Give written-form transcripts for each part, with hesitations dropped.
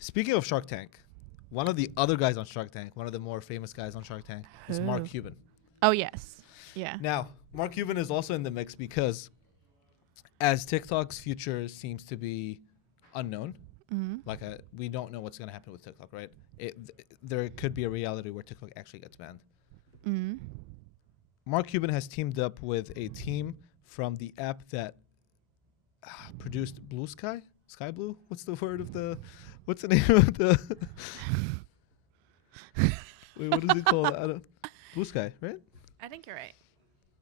Speaking of Shark Tank, one of the other guys on Shark Tank, one of the more famous guys on Shark Tank, is Mark Who? Cuban. Oh yes. Yeah. Now, Mark Cuban is also in the mix because as TikTok's future seems to be unknown, like we don't know what's going to happen with TikTok, right? There could be a reality where TikTok actually gets banned. Mark Cuban has teamed up with a team from the app that produced Blue Sky? Sky Blue? What's the word of the... What's the name of the... Wait, what is it called? Blue Sky, right? I think you're right.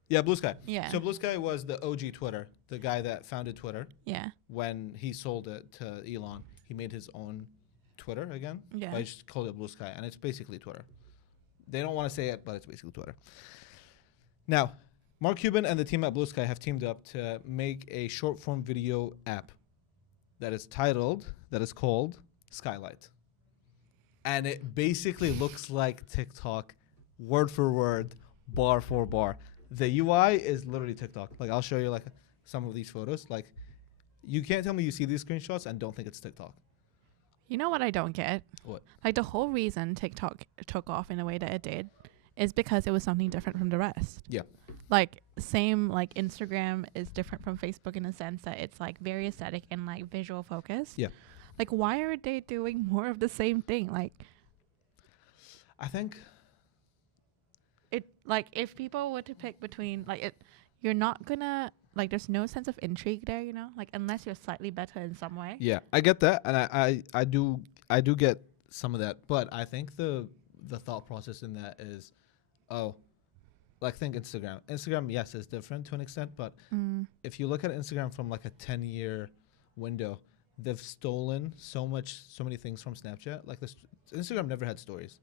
Yeah, Blue Sky. Yeah. So Blue Sky was the OG Twitter, the guy that founded Twitter. Yeah. When he sold it to Elon, he made his own Twitter again. Yeah. But he just called it Blue Sky, and it's basically Twitter. They don't want to say it, but it's basically Twitter. Now, Mark Cuban and the team at Blue Sky have teamed up to make a short-form video app that is called Skylight. And it basically looks like TikTok, word for word, bar for bar. The UI is literally TikTok. Like, I'll show you like some of these photos. Like, you can't tell me you see these screenshots and don't think it's TikTok. You know what I don't get? What? Like the whole reason TikTok took off in the way that it did is because it was something different from the rest. Yeah. Like same like Instagram is different from Facebook in the sense that it's like very aesthetic and like visual focus. Yeah. Like why are they doing more of the same thing? Like I think it like if people were to pick between like it you're not gonna like there's no sense of intrigue there, you know? Like unless you're slightly better in some way. yeah, I get that, and I do get some of that, but I think the thought process in that is, like think Instagram. Instagram, yes, is different to an extent, but if you look at Instagram from like a 10-year window, they've stolen so many things from Snapchat. Like this, Instagram never had stories.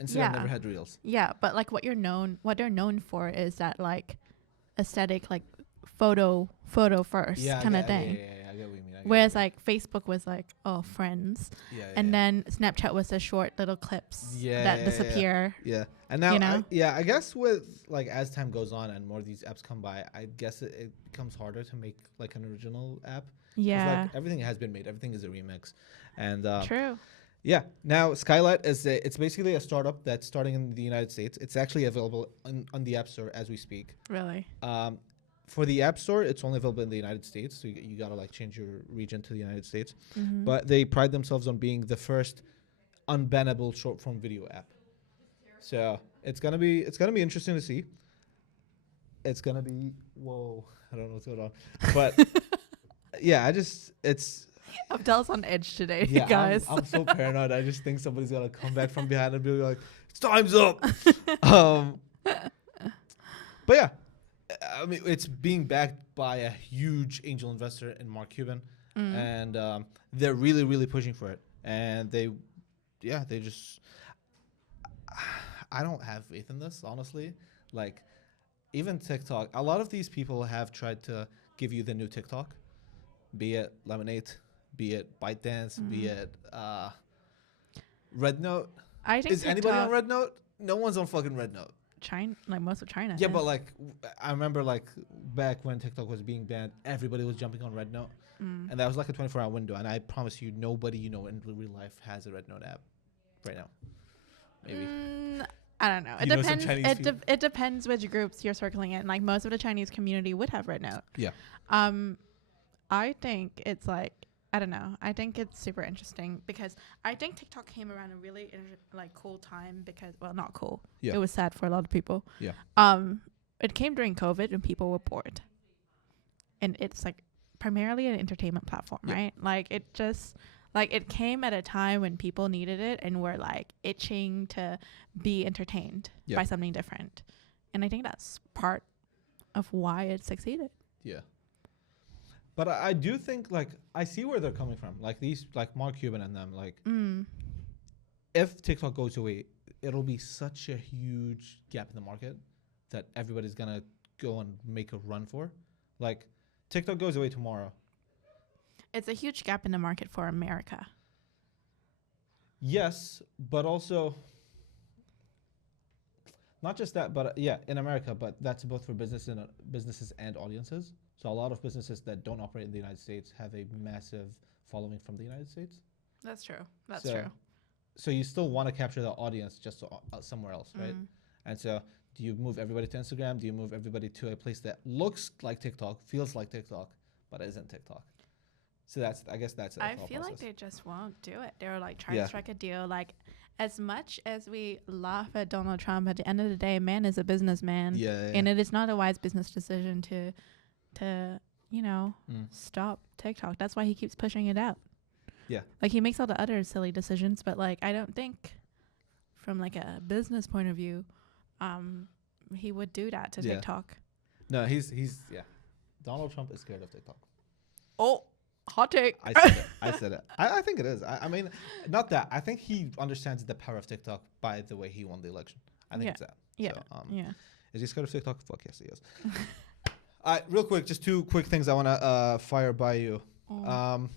Instagram never had reels. Yeah, but like what they're known for is that like aesthetic, like photo first kind of thing. Yeah, I get what you mean. Whereas like Facebook was like, oh, friends. And then Snapchat was the short little clips that disappear. Yeah. And now, you know? I guess with like as time goes on and more of these apps come by, I guess it becomes harder to make like an original app. Yeah. Like everything has been made. Everything is a remix. And True. yeah. Now Skylight it's basically a startup that's starting in the United States. It's actually available on the App Store as we speak. Really? For the App Store, it's only available in the United States, so you gotta like change your region to the United States. But they pride themselves on being the first unbannable short form video app. So it's gonna be interesting to see. It's gonna be I don't know what's going on, but yeah, it's. Abdel's on edge today, Yeah, guys. I'm so paranoid. I just think somebody's gonna come back from behind and be like, "It's time's up." But yeah. I mean, it's being backed by a huge angel investor in Mark Cuban, and they're really, really pushing for it. And they just, I don't have faith in this, honestly. Like, even TikTok, a lot of these people have tried to give you the new TikTok, be it Lemonade, be it ByteDance, be it Red Note. I think Is anybody on Red Note? No one's on fucking Red Note. China, like most of China. Yeah, but like I remember like back when TikTok was being banned, everybody was jumping on Red Note, and that was like a 24-hour window. And I promise you, nobody you know in real life has a Red Note app right now. Maybe. I don't know. It You know some depends. Chinese It depends which groups you're circling in. Like most of the Chinese community would have Red Note. Yeah. I think it's like I don't know. I think it's super interesting because I think TikTok came around a really like cool time because not cool. Yeah. It was sad for a lot of people. Yeah. It came during COVID when people were bored, and it's like primarily an entertainment platform, right? Like it just like it came at a time when people needed it and were like itching to be entertained by something different, and I think that's part of why it succeeded. Yeah. But I do think, like, I see where they're coming from. Like, these, like, Mark Cuban and them, like, if TikTok goes away, it'll be such a huge gap in the market that everybody's going to go and make a run for. Like, TikTok goes away tomorrow. It's a huge gap in the market for America. Yes, but also, not just that, but in America, but that's both for businesses and audiences. So a lot of businesses that don't operate in the United States have a massive following from the United States. That's true. That's So- true. So you still want to capture the audience just somewhere else, right? Mm. And so do you move everybody to Instagram? Do you move everybody to a place that looks like TikTok, feels like TikTok, but isn't TikTok? So I guess that's a I thought feel like process. they just won't do it. They're like trying Yeah. to strike a deal. Like, as much as we laugh at Donald Trump, at the end of the day, man is a businessman, Yeah. and it is not a wise business decision to Mm. stop TikTok. That's why he keeps pushing it out. Yeah. Like, he makes all the other silly decisions, but like, I don't think from like a business point of view, he would do that to Yeah. TikTok. No, he's Donald Trump is scared of TikTok. Oh, hot take. I said it. I think it is. I mean, not that. I think he understands the power of TikTok by the way he won the election. I think Yeah. it's that. Yeah. So, Yeah. Is he scared of TikTok? Fuck yes, he is. Real quick, just two quick things I want to fire by you. Oh.